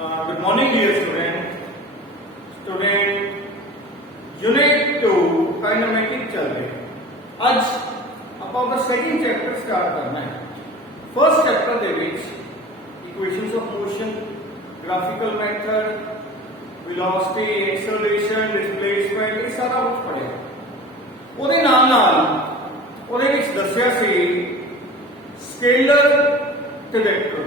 Good morning, dear student. Unit 2 kinematic चल रहे हैं। आज ਆਪਾਂ ਦਾ ਸੈਕਿੰਡ ਚੈਪਟਰ ਸਟਾਰਟ ਕਰਨਾ ਹੈ। ਫਰਸਟ ਚੈਪਟਰ ਦੇ ਵਿੱਚ equations of motion, graphical method, velocity, acceleration, displacement ਇਹ ਸਾਰਾ ਕੁਝ ਪੜਿਆ। ਉਹਦੇ ਨਾਲ ਉਹਦੇ ਵਿੱਚ ਦੱਸਿਆ ਸੀ ਸਕੇਲਰ ਤੇ ਵੈਕਟਰ।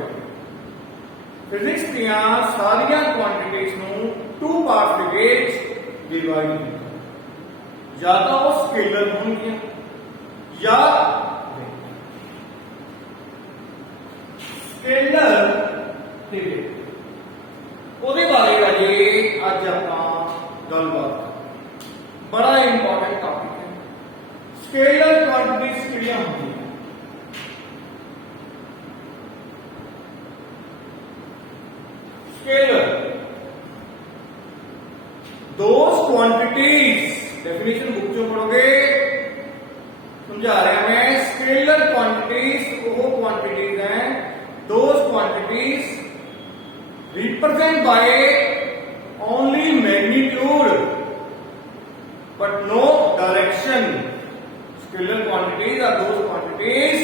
फिजिक्स दियां सारियां क्वांटिटीज नूं टू पार्ट दे विच डिवाइड कीता। या तो वो स्केलर होणगियां या स्केलर ते वेक्टर। ओदे बारे अजे अज आपां गलबात बड़ा इंपॉर्टेंट टॉपिक है। स्केलर क्वांटिटीज किहड़ियां होंदियां? Scalar, those quantities, definition book जो पढ़ोगे समझा रहा मैं। स्केलर क्वांटिटीज वो क्वांटिटीज हैं, those quantities represent by only magnitude but no direction. Scalar quantities are those quantities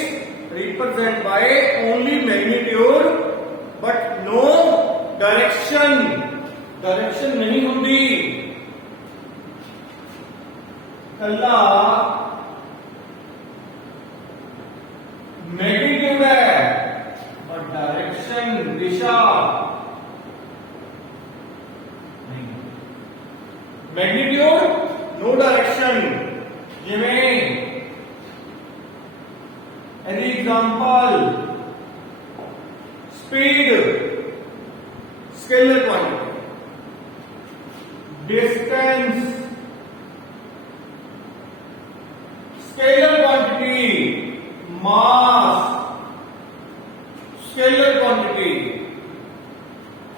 represent by only magnitude but no direction. Direction नहीं होती, कल्ला मैग्नीट्यूड है और डायरेक्शन दिशा नहीं। Magnitude no direction. जिमें any example speed scalar quantity, distance scalar quantity, mass scalar quantity,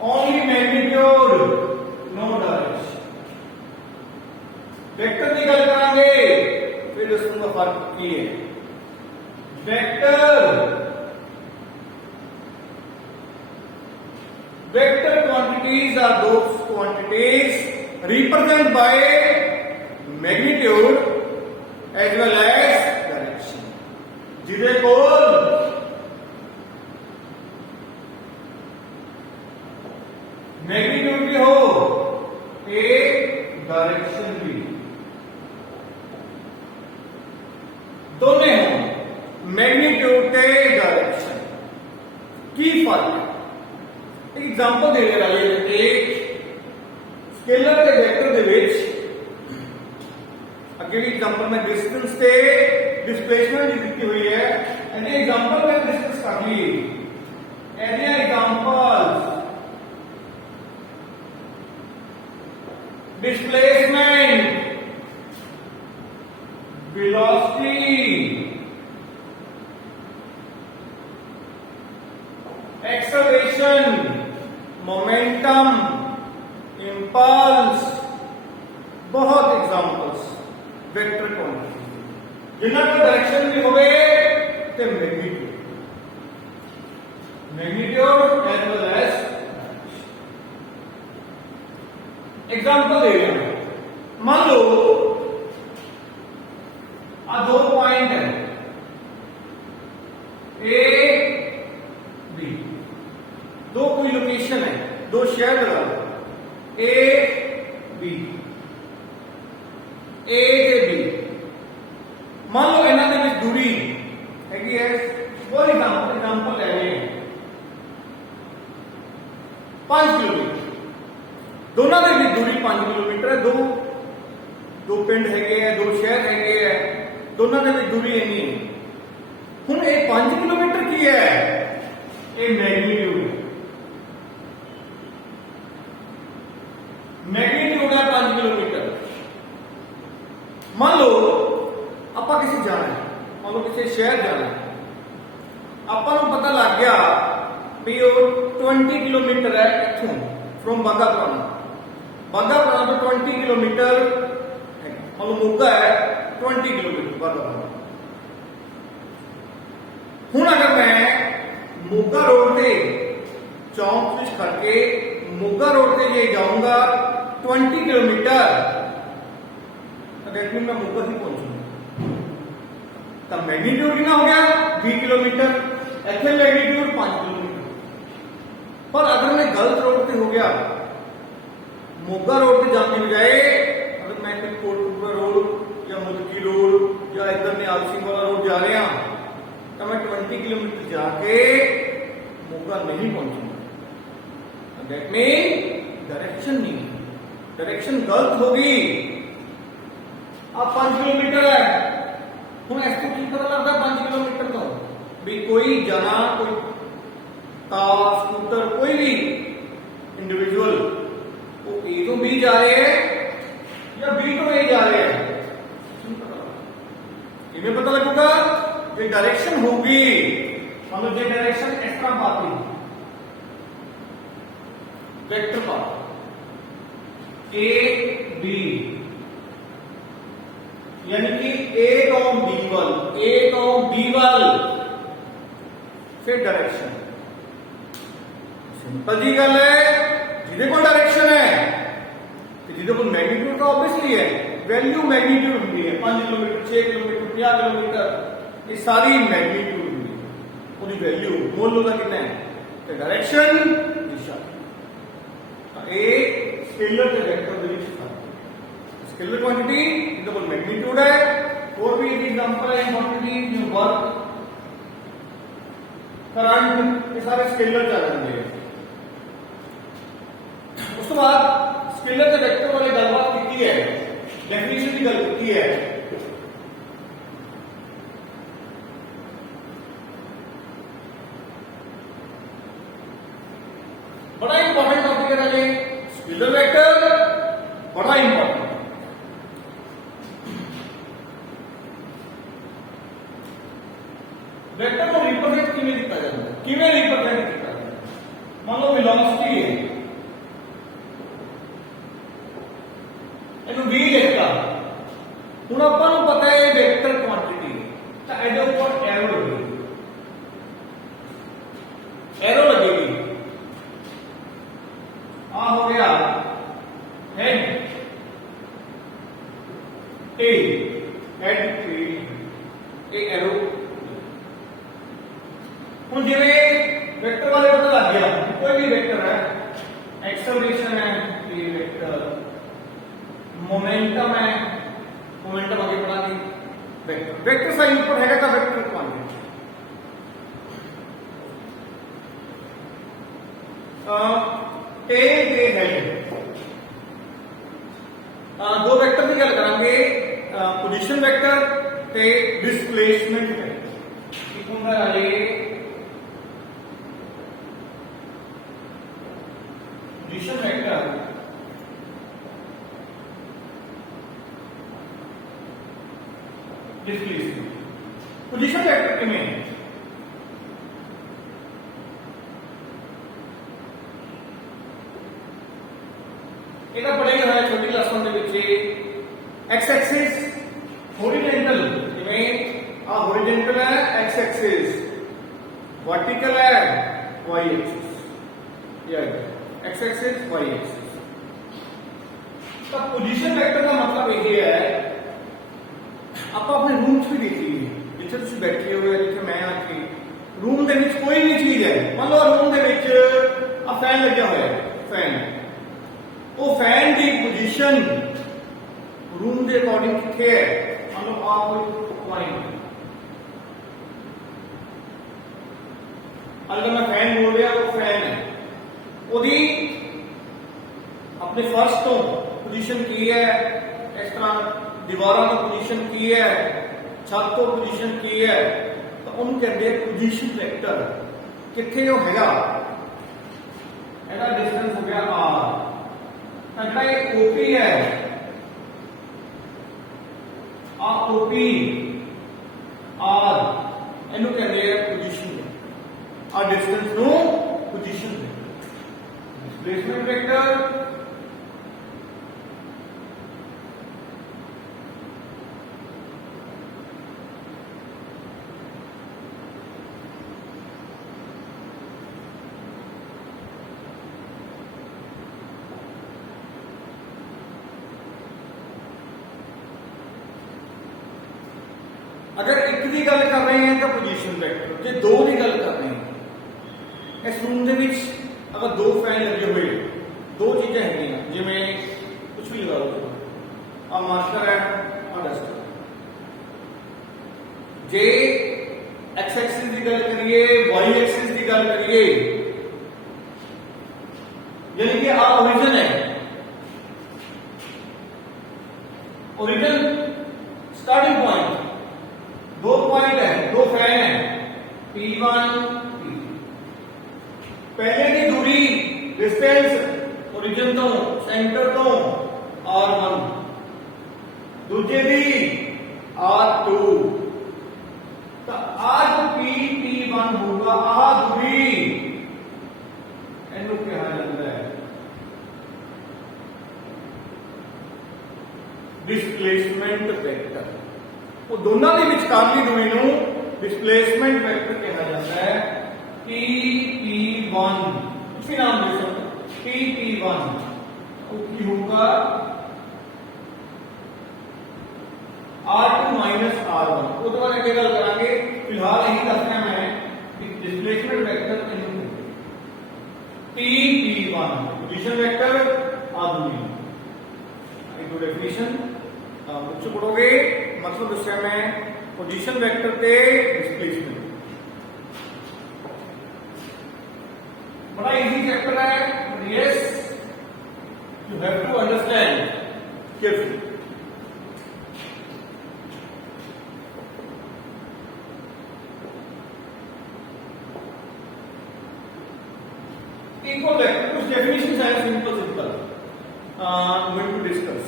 only magnitude no direction. Vector की गल करांगे फिर उसका फर्क की है। Vector quantities are those quantities represented by magnitude as well as direction. जिधे को magnitude भी हो एक डायरेक्शन भी, दोनों हो मैग्नीट्यूड ते डायरेक्शन की फर्क। एग्जाम्पल दे रहा है एक स्केलर ते वेक्टर दे विच अगे भी एग्जाम्पल में डिस्टेंस ते डिस्प्लेसमेंट दी हुई है। एंड एग्जाम्पल में डिस्कस कर ली। And examples displacement, velocity, acceleration, momentum, impulse, बहुत एग्जांपल्स वेक्टर क्वांटिटी जिन्हां को डायरेक्शन भी होवे ते magnitude as well as example दे रहा हूं। मान लो आ दो पॉइंट है ए बी, दो कोई लोकेशन है, दो शहर लगा लो ए बी, ए ते बी। मान लो इन्हां दे विच दूरी हैगी है, वो एग्जांपल ले रहे हैं 5 किलोमीटर। दोनों दे विच दूरी 5 किलोमीटर है। दो पिंड हैगे है, दो शहर हैगे है, दोनों दे विच दूरी इन्नी है। हुण ये 5 किलोमीटर की है, ये मैग्नीट्यूड है। मैग्नीट्यूड है 5 किलोमीटर। मान लो आप किसी जाना है, मान लो किसी शहर जाना है, आपको पता लग गया भी वो 20 किलोमीटर है इथों फ्रॉम बाघापुराना। बाघापुराना तो 20 किलोमीटर है। मान लो मोगा है 20 किलोमीटर बाघापुराना। हुण अगर मैं मोगा रोड से चौंक स्विच करके मोगा रोड से ये जाऊंगा 20 किलोमीटर, तो दैट मीन मैं मोगा ही पहुंचूंगा। तब मैग्नीट्यूड कितना हो गया 20 किलोमीटर, एक्चुअल मैग्नीट्यूड 5 किलोमीटर। पर अगर मैं गलत रोड पे हो गया, मोगा रोड पे जाने के बजाय अगर मैं कोई कोटपुरा रोड या मुल्की रोड या इधर ने आलसी वाला रोड जा रहे हैं, तो मैं 20 किलोमीटर जाके मोगा नहीं पहुंचूंगा। दैट मीन डायरेक्शन नहीं, डायरेक्शन गलत होगी। अब 5 किलोमीटर है, हूं इस की पता लगता 5 किलोमीटर तो भी कोई जाना, कोई कार स्कूटर कोई भी इंडिविजुअल वो ए तो बी जा रहे हैं या बी तो ए जा रहे हैं, इन्हें पता लगेगा जो डायरेक्शन होगी। मतलब जो डायरेक्शन इस तरह पाती वेक्टर पाथ ए बी, यानी कि ए तो बी वाल फिर डायरेक्शन। सिंपल जी गल है, जिदे को डायरेक्शन है तो जिदे को मैग्नीट्यूड तो ऑब्वियसली है, वैल्यू मैग्नीट्यूड होती है 5 किलोमीटर 6 किलोमीटर 50 किलोमीटर, ये सारी मैग्नीट्यूड होती है, पूरी वैल्यू मोल होगा कितना है, तो डायरेक्शन दिशा। ए स्केलर के वेक्टर ਦੇ ਵਿੱਚ स्केलर क्वांटिटी जिदे को मैग्नीट्यूड है, और भी एक एग्जांपल है क्वांटिटी जो वर्क करंट ये सारे स्केलर आ जाएंगे। उसके बाद स्केलर के वेक्टर वाली गलबात की है, डेफिनेशन की गल की है। बड़ा इंपॉर्टेंट टॉपिक है ये स्केलर वेक्टर, बड़ा इंपॉर्टेंट। वेक्टर को रिप्रेजेंट किਵੇਂ ਕੀਤਾ ਜਾਂਦਾ है, किਵੇਂ रिप्रेजेंट ਕੀਤਾ ਜਾਂਦਾ है। मान लो वेलोसिटी है, ਇਹਨੂੰ v ਲਿਖਤਾ, ਹੁਣ ਆਪਾਂ ਨੂੰ ਪਤਾ ਹੈ वेक्टर क्वांटिटी, ਤਾਂ ਇਹਦੇ ਉੱਪਰ ਐਰੋ ਲੱਗੇਗੀ, एरो लगेगी। आ हो गया head tail, head tail a arrow. हूं जिवे वेक्टर वाले पता लग गया, कोई भी वेक्टर है, एक्सेलरेशन है ये वेक्टर, मोमेंटम है, मोमेंटम आगे पढ़ांगे, वेक्टर वेक्टर साइन ऊपर हैगा तो वेक्टर क्वांटिटी। टेल के हेड दो वेक्टर की गल करांगे, पोजीशन वेक्टर ते डिस्प्लेसमेंट वेक्टर। एक होंदा है position vector, displacement. Position vector किवें है, ਇਹਦਾ ਪੜ੍ਹਾਈ ਹੋਇਆ ਛੋਟੀ ਕਲਾਸਾਂ ਦੇ ਵਿੱਚ। एक्स एक्सिस हॉरिजॉन्टल, ਜਿਵੇਂ ਆ हॉरिजॉन्टल है एक्स एक्सिस, वर्टिकल है वाई एक्सिस, ये एक्स एक्सिस वाई एक्सिस। तो पोजीशन वेक्टर का मतलब ये है, आप अपने रूम च भी देख लीजिए, जिथे तुम बैठे हुए, जिथे मैं आके रूम ਦੇ ਵਿੱਚ कोई भी चीज है, मान लो रूम ਦੇ ਵਿੱਚ आ फैन लगा हुआ है, फैन, वो फैन की पोजीशन रूम के अकॉर्डिंग कितने है, मान लो आप कोई पॉइंट, अगर मैं फैन बोल रहा वो फैन है, ओदी अपने फर्श तो पोजीशन की है, इस तरह दीवारों का पोजीशन की है, छत तो पोजीशन की है, तो उन कहते हैं पोजीशन वेक्टर। कितने जो हैगा, ਇਹਦਾ डिस्टेंस हो गया r, अगला एक ओपी है, आ ओपी आर इनू कहते हैं पोजीशन, आ distance no position displacement vector. ਦੀ ਗੱਲ ਕਰ ਰਹੇ ਹਾਂ ਤਾਂ ਪੋਜੀਸ਼ਨ ਵੈਕਟਰ, ਜੇ ਦੋ ਦੀ ਗੱਲ ਕਰ ਰਹੇ ਹਾਂ ਇਸ ਰੂਮ ਦੇ ਵਿੱਚ ਅਗਰ ਦੋ ਫੈਨ ਲੱਗੇ ਹੋਏ ਦੋ ਚੀਜ਼ਾਂ ਹੈਗੀਆਂ ਜਿਵੇਂ ਕੁਝ ਵੀ ਲਗਾ ਲਓ ਆ ਮਾਸਟਰ ਹੈ ਆ ਡਸਟਰ, ਜੇ एक्स एक्सिस की गल करिए वाई एक्सिस की गल करिए यानी कि आ ओरिजिन है, ओरिजिन स्टार्टिंग पॉइंट दो पॉइंट है दो फैन है P1 P2, पहले की दूरी डिस्टेंस ओरिजिन तो सेंटर तो R1, दूजे की R2, तो आज P1 होगा आ दूरी इनू कहा जाता है डिस्प्लेसमेंट वेक्टर, वो दोनों के विचकारली दूरी नू डिस्प्लेसमेंट वेक्टर कहा जाता है। P1 कुछ भी नाम दे सकते P1 की होगा R2 माइनस R1, वो तो आगे गल करांगे, फिलहाल यही दसना मैं displacement vector P1 position vector आदमी एक डेफिनेशन पूछ पढ़ोगे मतलब दस्या मैं पोजीशन वेक्टर ते डिस्प्लेसमेंट, बड़ा इजी चैप्टर है but yes you have to understand carefully. Equal vector कुछ डेफिनेशंस है simple going to discuss.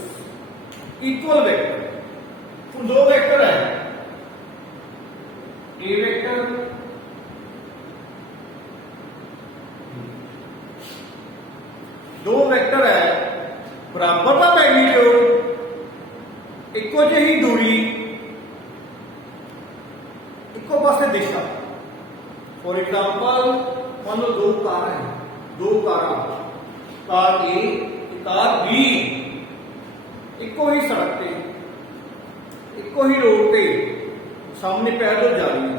Equal vector तो दो वेक्टर है ए वेक्टर दो वेक्टर है बराबर का मैग्नीट्यूड इको जी दूरी इको पासे दिशा, फॉर एग्जांपल मान लो दो कार है दो कार ए कार बी इको ही सड़क पे इको ही रोड पे सामने पैदल जा रही है,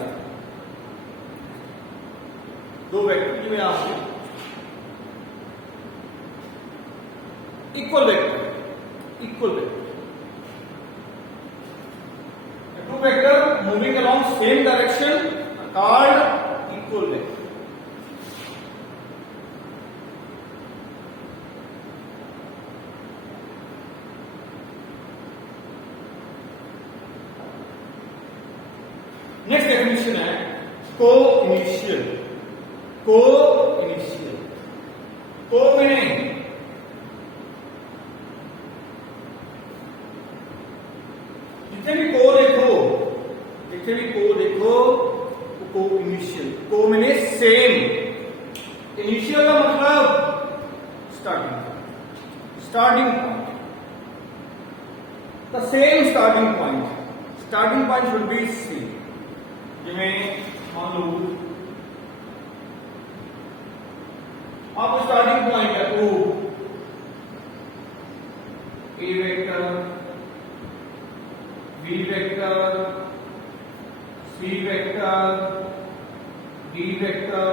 दो वेक्टर में आप equal vector two vector moving along same direction called equal vector. Next definition है को इनिशियल को में जितने भी को देखो को इनिशियल, को मैंने सेम, इनिशियल का मतलब starting point, the same starting point should be same. जिमें मान लो आप स्टार्टिंग पॉइंट है O A vector B vector C vector D vector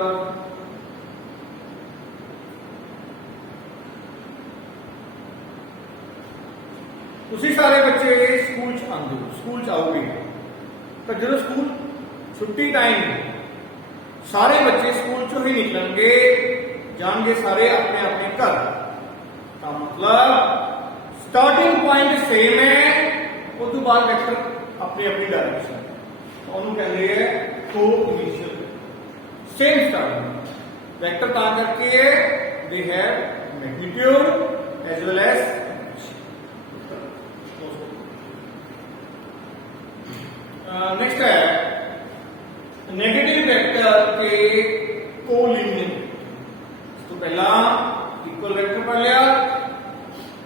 तुसी सारे बच्चे स्कूल च आंदे हो, स्कूल च आओगे तो जो स्कूल छुट्टी टाइम सारे बच्चे स्कूल चो ही निकलेंगे जाएंगे सारे अपने अपने घर का मतलब स्टार्टिंग पॉइंट सेम है, उस तो बाद वेक्टर अपनी अपनी डायरेक्शन कहते हैं को इनिशियल सेम स्टार्टिंग वेक्टर ता करके they have magnitude as well as next है नेगेटिव वेक्टर के कोलिनियर। तो पहला इक्वल वेक्टर पढ़ लिया,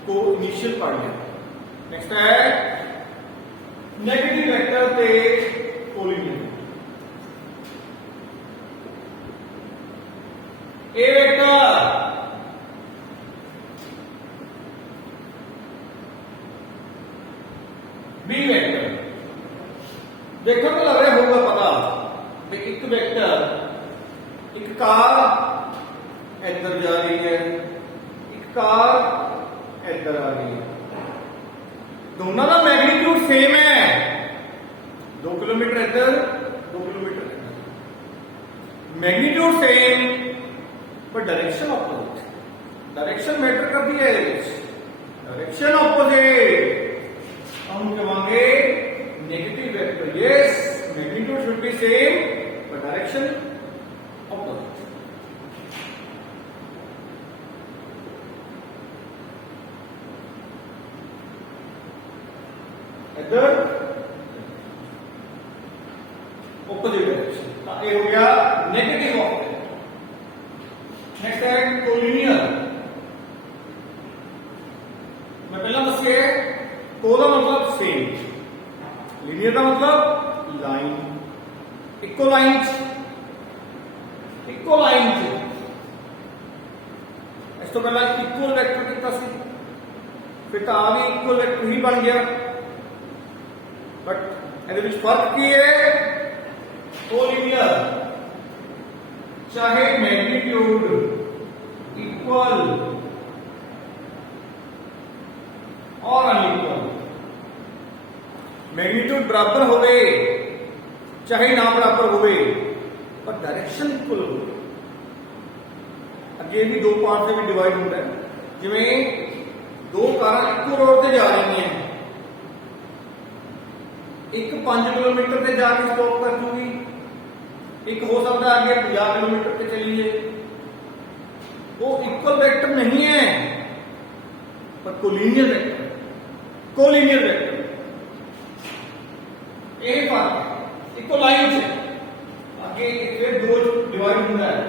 को इनिशियल पढ़ लिया। नेक्स्ट है नेगेटिव वेक्टर के कोलिनियर। ए वेक्टर बी वेक्टर देखो तो लग रहा है इधर जा रही है, एक कार इधर आ रही है, दोनों का मैग्नीट्यूड सेम है, 2 किलोमीटर इधर 2 किलोमीटर इधर, मैग्नीट्यूड सेम पर डायरेक्शन ऑपोजिट। डायरेक्शन मैटर करती है, डायरेक्शन ऑपोजिट हम कहेंगे negative vector. Yes, magnitude should be same but direction opposite। इधर opposite direction, ये हो गया नेगेटिव ऑपोजिट। नेक्स्ट है कोलिनियर। मैं पहला दसे को का मतलब सेम, लीनियर का मतलब लाइन, इक्को लाइन इस तो पहला इक्वल वेक्टर किया सी, फिर तो आ भी इक्वल वेक्टर ही बन गया, बट ये फर्क की है, कोलिनियर चाहे मैग्नीट्यूड इक्वल और अनइक्वल, मैग्नीट्यूड बराबर हो गए चाहे ना बराबर हो गए, पर डायरेक्शन इक्वल हो गई। अगे भी दो पार्ट से भी डिवाइड होता है, जिमें दो कारां इक्को रोड से जा रही हैं, एक 5 किलोमीटर से जाके स्टॉप कर चुकी, एक हो सकता है आगे 50 किलोमीटर पे चलिए, वो इक्वल वेक्टर नहीं है पर कोलिनियर वेक्टर, कोलिनियर वेक्टर एक बात इक्वल लाइन से आगे फिर दो डिवाइड होता है,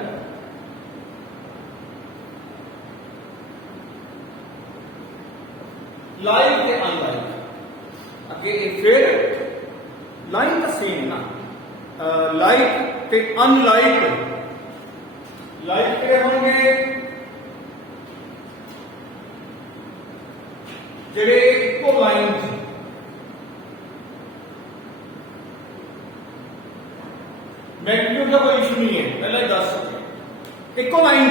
लाइक के अनलाइक, आगे फिर लाइन का सेम ना, लाइक ते अनलाइक, लाइक के होंगे जेडे इक्को लाइन मैग्नीट्यूड का कोई इशू नहीं है, पहले 10 इक्को लाइन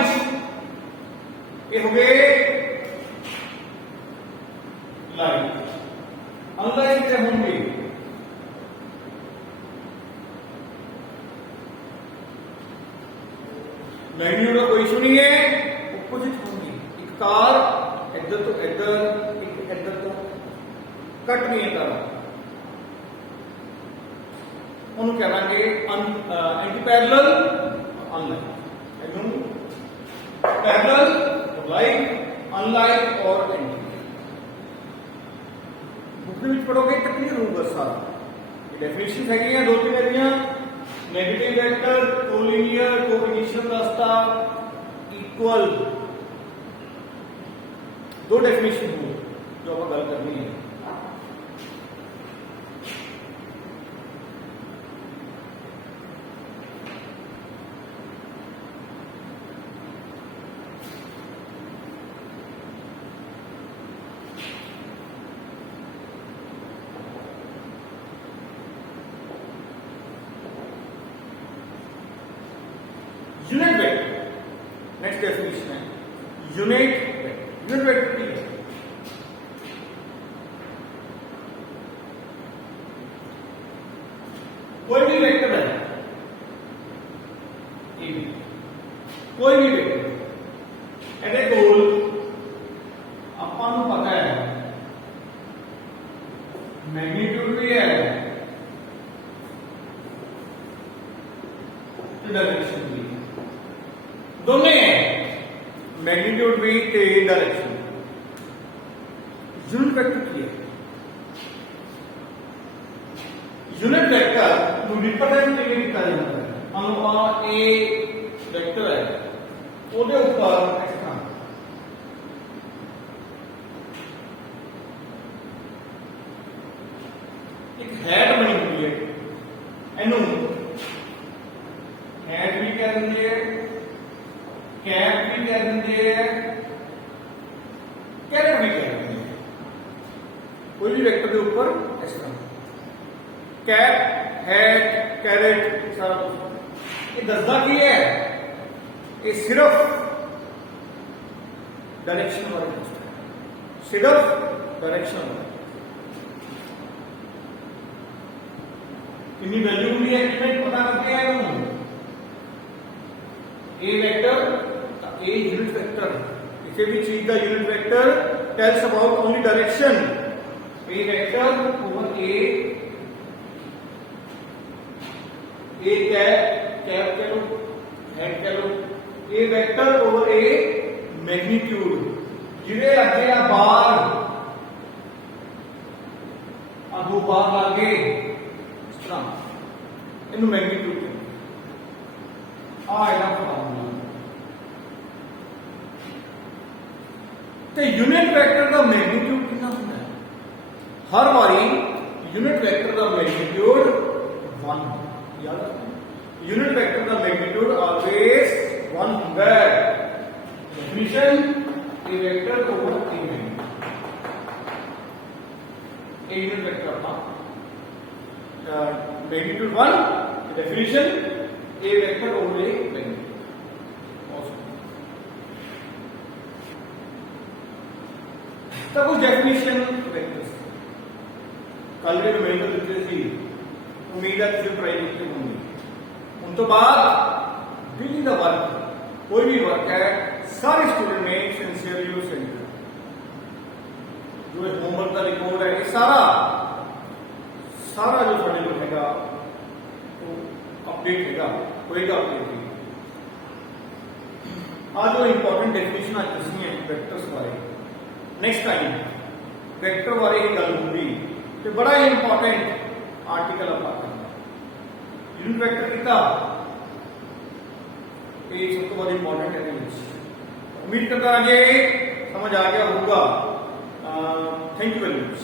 ये हो गए लाइन, अनलाइक के होंगे मैग्नीट्यूड का कोई इशू नहीं है, ऑपोजिट होंगी, एक कार इधर तो इधर, एक इधर तो कट नहीं है कार, उन्होंने कहेंगे anti parallel unlike, parallel like, unlike और एंटी। बुक में पढ़ोगे तो क्लियर होगा सारा, ये डेफिनेशन है दो तीन एरिया, नेगेटिव वेक्टर, कोलिनियर, कोइनिशियल रास्ता, इक्वल, दो डेफिनेशन हो जो आप गल करनी है। यूनिट वेक्टर, नेक्स्ट डेफिनेशन है यूनिट वेक्टर। यूनिट वेक्टर क्या है? कोई भी वेक्टर है, कोई भी वेक्टर एट ए गोल अपन को पता है, मैग्नीट्यूड भी है तो डायरेक्शन भी दोनों है, मैग्नीट्यूड भी ते डायरेक्शन। यूनिट वेक्टर क्या है? यूनिट वेक्टर ਨੂੰ रिप्रेजेंट किए किया जाता है, हम ए वेक्टर है ਉਹਦੇ ਉੱਪਰ ਇਸ ਤਰ੍ਹਾਂ ਇੱਕ ਹੈਡ ਬਣੀ ਹੋਈ ਹੈ, ਇਹਨੂੰ ਹੈਡ ਵੀ ਕਹਿ ਦਿੰਦੇ ਹੈ, कैप भी कह देंगे, कैरेट भी कह देंगे, कोई भी वेक्टर के ऊपर इस तरह कैप, हेड, कैरेट सारा कुछ। ये दसदा की है, ये सिर्फ डायरेक्शन वाले पूछता है, सिर्फ डायरेक्शन वाला। कितनी वैल्यू हुई एस्टिमेट पता करते हैं हम। ए वेक्टर, ए यूनिट वेक्टर, इसे भी चीज the unit vector tells about only direction. A vector over A cap, cap कह लो, हेड कह लो, ए वेक्टर ओवर ए मैग्नीट्यूड, ਜਿਹੜੇ ਅੱਗੇ ਆ ਬਾਰ ਆ ਦੋ ਬਾਰ ਲਾਗੇ ਇਸ ਤਰ੍ਹਾਂ ਇਹਨੂੰ ਮੈਗਨੀਟਿਊਡ ਆ ਇਹਦਾ ਫਾਰਮੂਲਾ। ਤੇ ਯੂਨਿਟ ਵੈਕਟਰ ਦਾ ਮੈਗਨੀਟਿਊਡ ਕਿੰਨਾ ਹੁੰਦਾ ਹੈ? ਹਰ ਵਾਰੀ ਯੂਨਿਟ ਵੈਕਟਰ ਦਾ ਮੈਗਨੀਟਿਊਡ 1 ਯਾਦ ਰੱਖਣਾ। यूनिट वेक्टर का मैग्नीट्यूड ऑलवेज 1 होगा। Definition A vector over A magnitude, a unit vector का मैग्नीट्यूड 1, डेफिनेशन ए वेक्टर ओवर ए मैग्नीट्यूड। तब उस डेफिनेशन वेक्टर्स कल के रिमाइंडर देते थे, उम्मीद है कि ट्राई करते होंगे। उन तो बाद डेली का वर्क, कोई भी वर्क है, सारे स्टूडेंट ने सिंसियरली और सही जो होमवर्क का रिकॉर्ड है, ये सारा जो साढ़े को हैगा तो अपडेट हैगा, होएगा अपडेट। आज जो इंपॉर्टेंट डेफिनेशन आज दसनी है वेक्टर्स बारे, नेक्स्ट टाइम वेक्टर बारे ही गल होगी तो बड़ा ही इंपॉर्टेंट आर्टिकल आप करना। यूनिट वेक्टर कितना ये सबसे बहुत इंपॉर्टेंट है। उम्मीद करता आगे समझ आ गया होगा। Thank you very much.